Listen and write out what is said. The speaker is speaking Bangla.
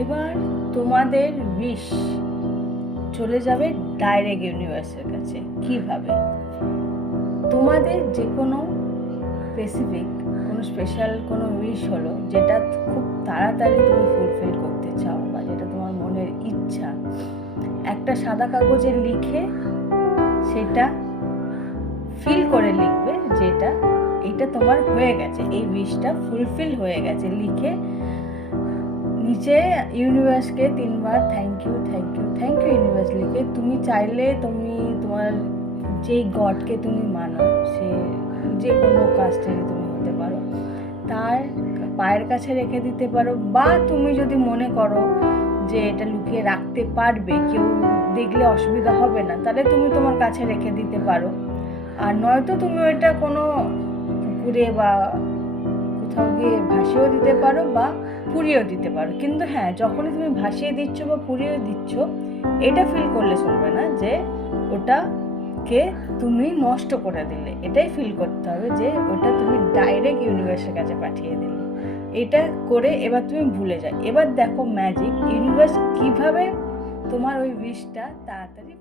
এবার তোমাদের উইশ চলে যাবে ডাইরেক্ট ইউনিভার্সের কাছে। কিভাবে? তোমাদের যে কোনো স্পেসিফিক কোনো স্পেশাল কোনো উইশ হলো, যেটা খুব তাড়াতাড়ি তুমি ফুলফিল করতে চাও বা যেটা তোমার মনের ইচ্ছা, একটা সাদা কাগজে লিখে সেটা ফিল করে লিখবে যেটা এটা তোমার হয়ে গেছে, এই উইশটা ফুলফিল হয়ে গেছে। লিখে নিচে ইউনিভার্সকে 3বার thank you thank you thank you universe লিখে, তুমি চাইলে তুমি তোমার যেই গডকে তুমি মানো, সে যে কোনো কাস্টেরই তুমি হতে পারো, তার পায়ের কাছে রেখে দিতে পারো। বা তুমি যদি মনে করো যে এটা লুকিয়ে রাখতে পারবে, কেউ দেখলে অসুবিধা হবে না, তাহলে তুমি তোমার কাছে রেখে দিতে পারো। আর নয়তো তুমি ওইটা কোনো পুকুরে বা কোথাও গিয়ে ভাসিয়েও দিতে পারো বা পুড়িয়েও দিতে পারো। কিন্তু হ্যাঁ, যখনই তুমি ভাসিয়ে দিচ্ছ বা পুড়িয়ে দিচ্ছ, এটা ফিল করলে চলবে না যে ওটাকে তুমি নষ্ট করে দিলে। এটাই ফিল করতে হবে যে ওটা তুমি ডাইরেক্ট ইউনিভার্সের কাছে পাঠিয়ে দিলে। এটা করে এবার তুমি ভুলে যাও। এবার দেখো ম্যাজিক, ইউনিভার্স কিভাবে তোমার ওই উইশটা তাড়াতাড়ি